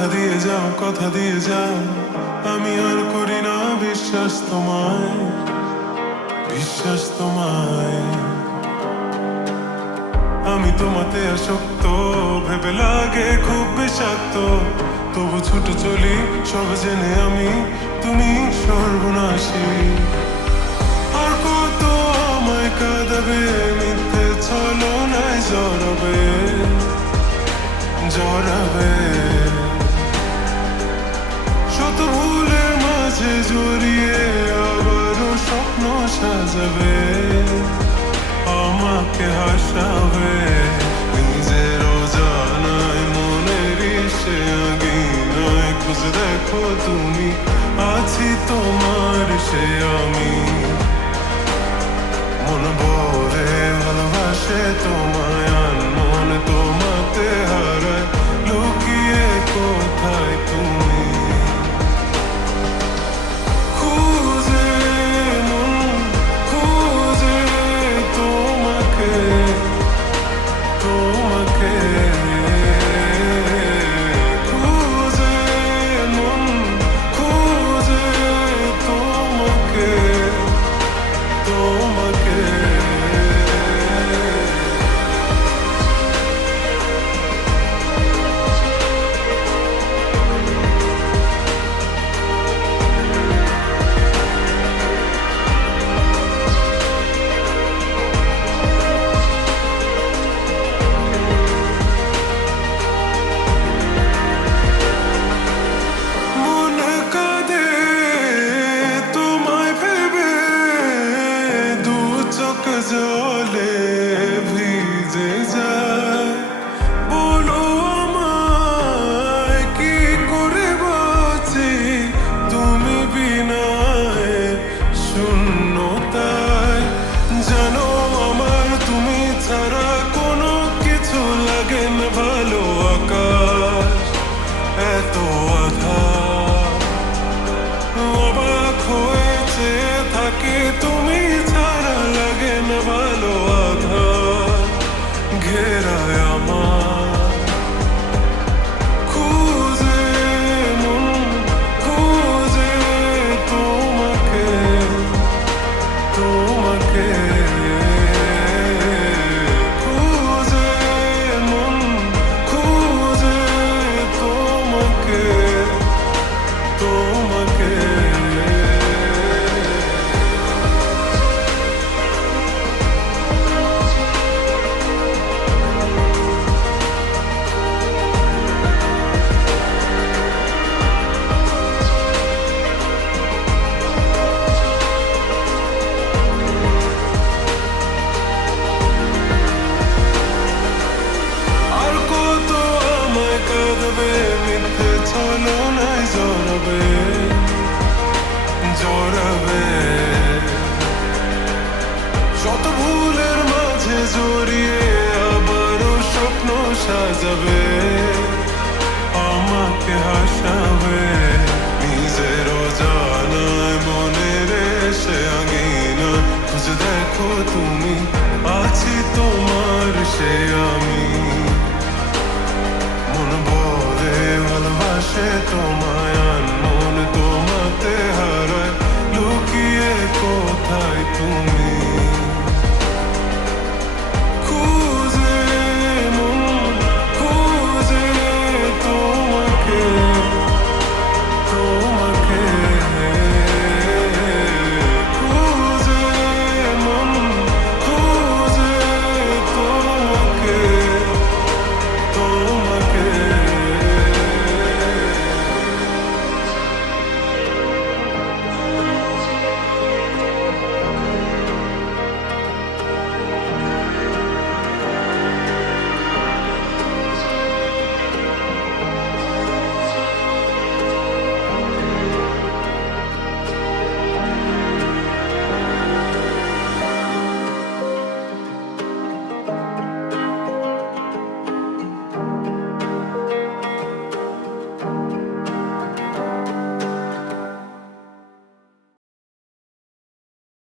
কথা দিয়ে যাও, আমি আর করি না বিশ্বাস তোমায়, বিশ্বাস তোমায়। আমি তোমাতে আসক্ত, ভেবে লাগে খুব বিষাক্ত, তবু ছুটে চলি সব জেনে আমি তুমি সর্বনাশী। আর কত আমায় কাঁদাবে, মিথ্যে ছলনায় জড়াবে, জড়াবে। শত ভুলের মাঝে জড়িয়ে আবারও স্বপ্ন সাজাবে, আমাকে হাসাবে। নিজের অজানায় মনের সে আগিনায় খুঁজে দেখো তুমি, আছি তোমার সে আমি। মন বলে ভালোবাসে তোমায়, আনমন তোমাতে হারায়, লুকিয়ে কোথায় তুমি। খুঁজে মন খুঁজে তোমাকে, তোমাকে। খুঁজে মন খুঁজে তোমাকে, তোমাকে। মন কাঁদে তোমায় ভেবে, দু চোখ জলে ভিজে যায়। বলো আমায় কি করে বাঁচি, তুমি বিনায় শূন্যতায়। জানো আমার তুমি ছাড়া কোনো কিছু লাগে না ভালো, আকাশ এত আধার। অবাক হয়েছে থাকি তুমি ছাড়া, লাগে না ভালো, আধার ঘেরায় আমার। খুঁজে মন খুঁজে তোমাকে, তোমাকে। খুঁজে মন খুঁজে তোমাকে, তোমাকে। আর কত আমায় কাঁদাবে, মিথ্যে ছলনায় জড়াবে, জড়াবে। শত ভুলের মাঝে জড়িয়ে আবারও স্বপ্ন সাজাবে, আমাকে হাসাবে। নিজের অজানায় মনের সে আঙিনা খুঁজে দেখো তুমি, আছি তোমার সে আমি।